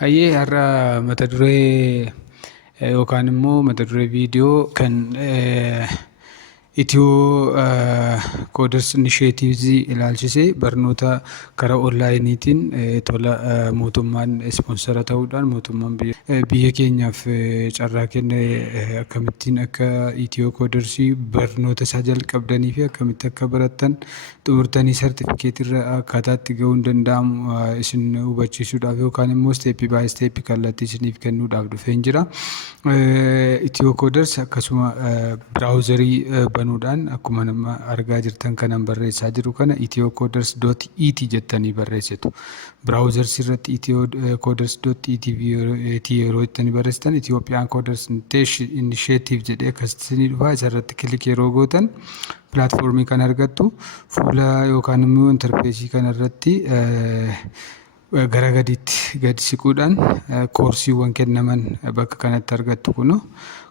Hayyee har'a mata duree yookaan immoo mata duree viidiyoo kan Itiyoo Kooders Initiatives ilaalchisee barnoota karaa onlaayiniitiin tola mootummaan ispoonsara ta'uudhaan mootummaan biyya keenyaaf carraa kenne akkamittiin akka Itiyoo Koodersii barnoota isaa jalqabdanii fi akkamitti akka barattan xumurtanii sartifikeetirra akkaataa itti ga'uun danda'amu isin hubachiisuudhaaf yookaan immoo steeppii baay steeppii kallattii isiniif kennuudhaaf dhufeen jira. Itiyoo Kooders akkasuma biraawuzarii banuudhaan akkuma nama argaa jirtan kanan barreessaa jiru kana itiyokoders.it jettanii barreessitu. Biraawuzarsi irratti itiyokoders.it yeroo ittanii barreessitan Itiyoophiyaan Kooders Initiative jedhee akkasitti dhufa. Isarratti kilik yeroo gootan pilaatfoormii kan argattu fuula yookaan immoo interfeesii kanarratti gara gadiitti gadi siquudhaan koorsiiwwan kennaman bakka kanatti argattu kunoo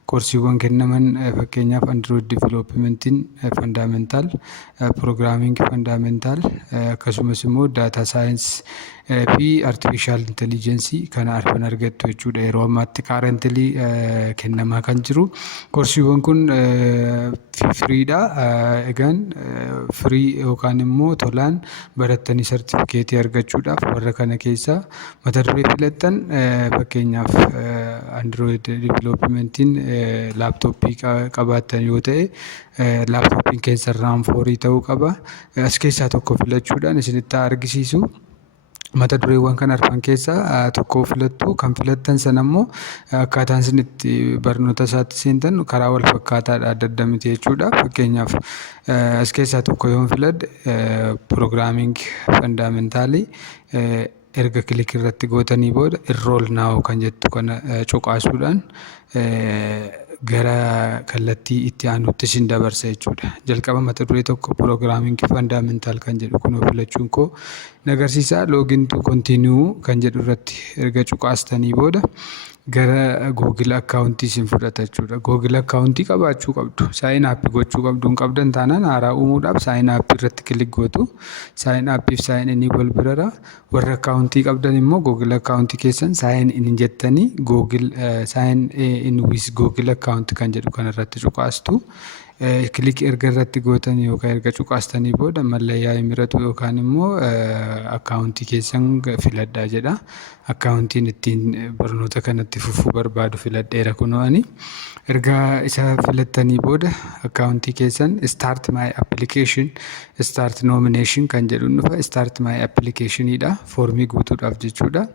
koorsiiwwan kennaman fakkeenyaaf Android Developmentiin Fundamental, Programming Fundamental akkasumas immoo Data Science fi Artificial Intelligence kana arfan argattu jechuudha. Yeroo ammaatti currently kennamaa kan jiru koorsiiwwan kun firiidha. Egaan firii yookaan immoo tolaan barattanii sartifikeetii argachuudhaaf warra kana keessaa mata duree filattan fakkeenyaaf Android Developmentiin laaptooppii qabaattan yoo ta'e laaptooppiin keessan RAM 4 ta'uu qaba. As keessaa tokko filachuudhaan isinitti argisiisu. Mata dureewwan kan arfan keessaa tokko filattu kan filattan sana immoo akkaataan isin itti barnoota isaatti seentan karaa wal fakkaataadha adda adda miti jechuudha. Fakkeenyaaf as keessaa tokko yoo filadhe Programming Fundamentaalii erga kilik irratti gootanii booda enroll now kan jettu kana cuqaasuudhaan gara kallattii itti aanutti isin dabarsa jechuudha. Jalqaba mata duree tokko Programming Fundamental kan jedhu kunoo filachuun koo nagarsiisa. Login to continue kan jedhu irratti erga cuqaastanii booda gara Google akkaawuntii isin fudhata jechuudha. Google akkaawuntii qabaachuu qabdu. Saayin aappii gochuu qabdu. Hin qabdan taanaan haaraa uumuudhaaf saayin aappii irratti kilik gootu. Saayin aappii fi saayin inni wal birara. Warra akkaawuntii qabdan immoo Google akkaawuntii keessan saayin inni jettanii Google saayin in with Google akkaawuntii kan jedhu kanarratti cuqaastu. Kilik erga irratti gootan yookaan erga cuqaastanii booda mallayyaa himiratu yookaan immoo akkaawuntii keessan filadhaa jedha. Akkaawuntiin ittiin barnoota kanatti fufuu barbaadu filadheera kunoo ani. Erga isa filattanii booda akkaawuntii keessan start my application start nomination kan jedhu dhufa. Start my applicationidha. Foormii guutuudhaaf jechuudha.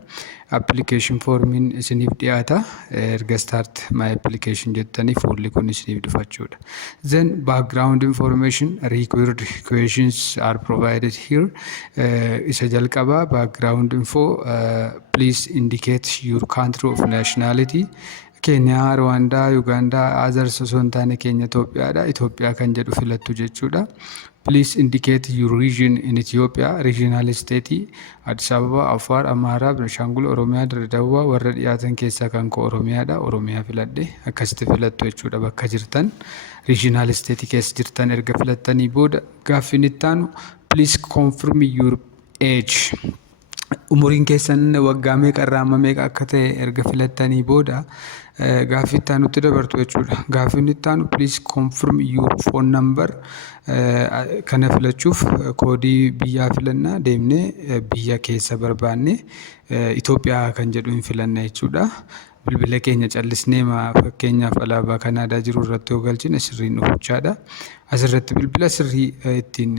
Application formiin isiniif dhiyaata. Erga start my application jettanii fuulli kun isiniif dhufa jechuudha. Then background information required questions are provided here. Isa jalqaba background info please indicate your country of nationality. Kenya, Rwanda, Uganda, others osoo hin taane keenya Itoophiyaadha. Itoophiyaa kan jedhu filattu jechuudha. Please indicate your region in Ethiopia. Regional state Addis Ababa, Afar, Amara, Benishangul, Oromiyaa, Dirreedawaa warra dhiyaatan keessaa kan koo Oromiyaadha. Oromiyaa filadhe akkasitti filattu jechuudha bakka jirtan. Regional state keessa jirtan erga filattanii booda gaaffiin itti aanu please confirm your age. Umuriin keessan waggaa meeqa irraa amma meeqa akka ta'e erga filattanii booda gaaffii itti aanutti dabartu jechuudha. Gaaffiin itti aanu please confirm your phone number. Kana filachuuf koodii biyyaa filannaa deemnee biyya keessa barbaanne Itoophiyaa kan jedhu hin filanna jechuudha. Bilbila keenya callisnee fakkeenyaaf alaabaa Kanaadaa jiru irratti yoo galchine sirriin dhufuchaadha. Asirratti bilbila sirrii ittiin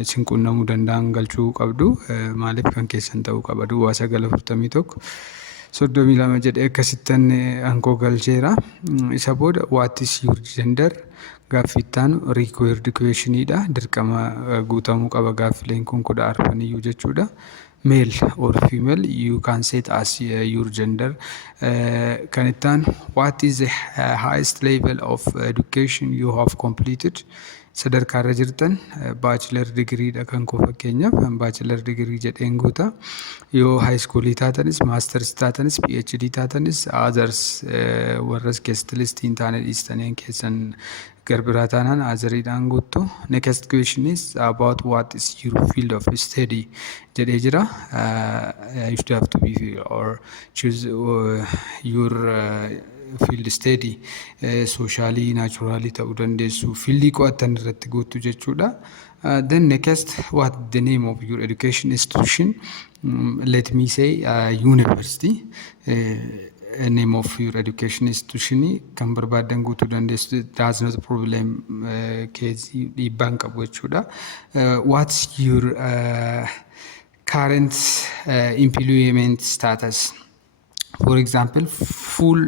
isin qunnamuu danda'an galchuu qabdu. Maaliif kan keessan ta'uu qaba. Duwwaa 941 32 jedhee akkasittan ankoo galcheera. Isa booda what is your gender? Gaaffii itti aanu required questionidha. Dirqama guutamuu qaba gaaffileen kun 10 iyyuu jechuudha. Male or female, you can set as your gender. Kan itti aanu what is the highest level of education you have completed? Sadarkaa irra jirtan bachelor degree dha kan koo fakkeenyaaf bachelor degree jedheen guuta. Yoo high school taatanis masters taatanis PhD taatanis others warras guest list hin taane dhiistanii keessan Garbiraa taanaan azariidhaan guuttu. Next question is about what is your field of study jedhee jira. You should have to be or choose your field study. Soshaalii, naachuraalii ta'uu dandeessu. Fiildii qo'attan irratti guuttu jechuudha. Then next, what the name of your education institution? Let me say university. Name of your education institution kan barbaadan guutuu dandeessu. That's not a problem. Case dhiibbaan qabu jechuudha. What's your current employment status? For example, full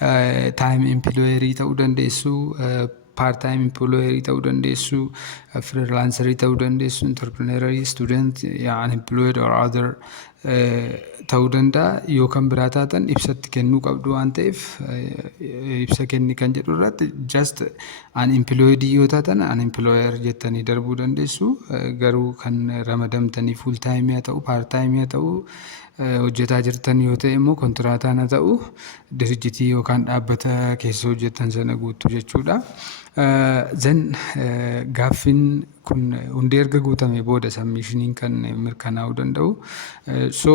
time employee ta'uu dandeessu, part time employee ta'uu dandeessu, freelancer ta'uu dandeessu, entrepreneur, student, unemployed or other ta'uu danda'a. Yoo kan biraa taatan ibsatti kennuu qabdu waan ta'eef ibsa kenni kan jedhu irratti just unemployed yoo taatan unemployer jettanii darbuu dandeessu. Garuu kan ramadamtanii full time yaa ta'u part time yaa ta'u hojjetaa jirtan yoo ta'e immoo kontiraataan haa ta'u dirjitii yookaan dhaabbata keessa hojjetan sana guutuu jechuudha. Then gaaffiin kun hundi erga guutame booda submissioniin kan mirkanaa'uu danda'u. So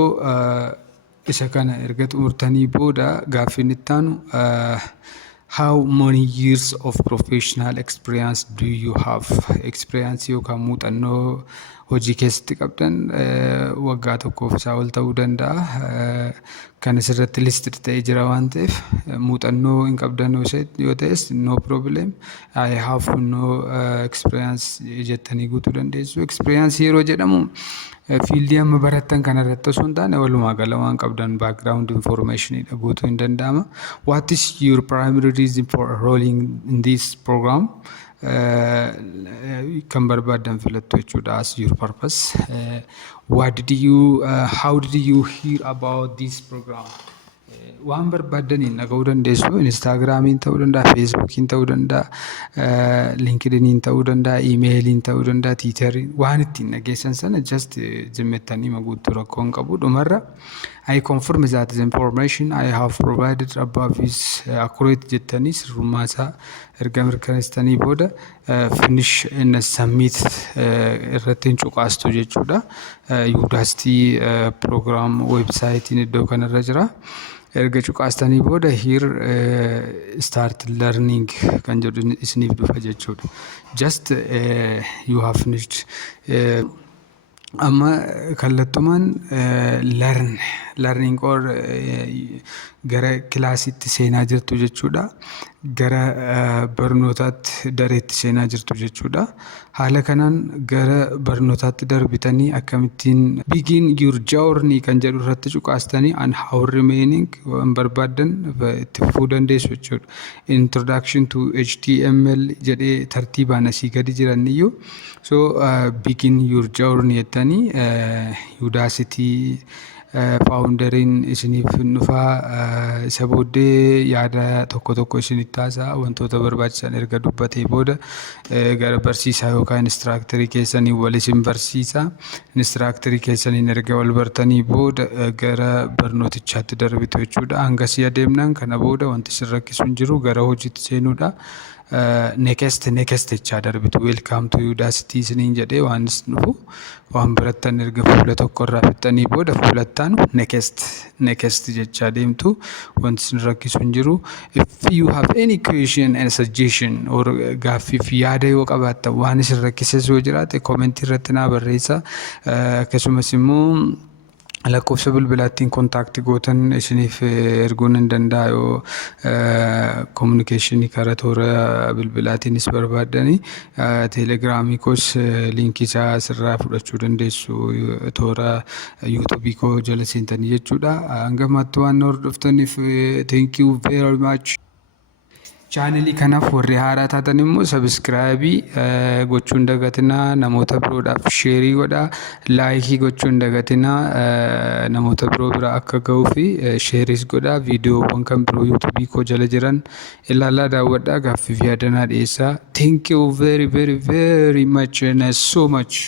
isa kana erga xumurtanii booda gaaffiin itti aanu how many years of professional experience do you have? Experience yookaan muuxannoo hojii keessatti qabdan waggaa tokkoof isaa ol ta'uu danda'a. Kan asirratti listed ta'ee jira waan ta'eef muuxannoo hin qabdan yoo ta'es no problem. I have no experience jettanii guutuu dandeessu. Experience yeroo jedhamu fiildii amma barattan kanarratti osoo hin taane walumaa gala waan qabdan background information dha guutuu hin danda'ama. What is your primary reason for enrolling in this program? Kan barbaadan filattu jechuudha as your purpose. How did you hear about this program? Waan barbaadaniin dhaga'uu dandeessu. Instagramiin ta'uu danda'a, Facebookiin ta'uu danda'a, LinkedIniin ta'uu danda'a, emailiin ta'uu danda'a, Twitteriin waan ittiin dhageessan sana just jimmettanii maguutuu rakkoo hin qabu. Dhumarra I confirm that the information I have provided above is accurate jettanii sirrummaa isaa erga mirkaneessitanii booda finish and submit irratti cuqaastu jechuudha. Udacity program website-iin iddoo kanarra jira. Erga cuqaastanii booda here start learning kan jedhu isiniif dhufa jechuudha. Just you have finished. Amma kallattumaan learning or gara kilaasitti seenaa jirtu jechuudha. Gara barnootaatti dareetti seenaa jirtu jechuudha. Haala kanaan gara barnootaatti darbitanii akkamittiin begin your journey kan jedhu irratti cuqaastanii and how remaining waan barbaadan itti fufuu dandeessu jechuudha. Introduction to HTML jedhee tartiibaan asii gadi jiran iyyuu. So begin your journey jettanii Udacity founderiin isiniif dhufaa. Isa booddee yaada tokko tokko isinitti taasaa wantoota barbaachisan erga dubbatee booda gara barsiisaa yookaan instructorii keessanii wal isin barsiisa. Instructorii keessaniin erga wal bartanii booda gara barnootichaatti darbitu jechuudha. Hangasii adeemnaan kana booda wanti isin rakkisu hin jiru gara hojiitti seenuudha. Next jechaa darbitu. Welcome to Udacity isiniin jedhee waan isin dhufu waan barattan erga fuula tokko irraa fixxanii booda fuulattaan next jechaa deemtu. Wanti isin rakkisu hin jiru. If you have any question and suggestion or gaaffiif yaada yoo qabaattan waan isin rakkises yoo jiraate comment irratti naa barreessaa. Akkasumas immoo lakkoofsa bilbilaatiin kontaaktii gootan isiniif erguun hin danda'a yoo communication karaa toora bilbilaatiinis barbaadanii. Telegiraamii koos liinkii isaa asirraa fudhachuu dandeessu toora yuutuubii koo jala seentanii jechuudha. Hangamatti waan hordoftaniif thank you very much. Chaanelii kanaaf warri haaraa taatan immoo sabiskiraayibii gochuun dagatinaa. Namoota biroodhaaf sheerii godhaa. Laayikii gochuun dagatinaa namoota biroo bira akka ga'uu fi sheeris godhaa. Viidiyoowwan kan biroo yuutuubii koo jala jiran ilaalaa daawwadhaa. Gaaffiif yaadanaa dhiyeessaa. Thank you very much and so much.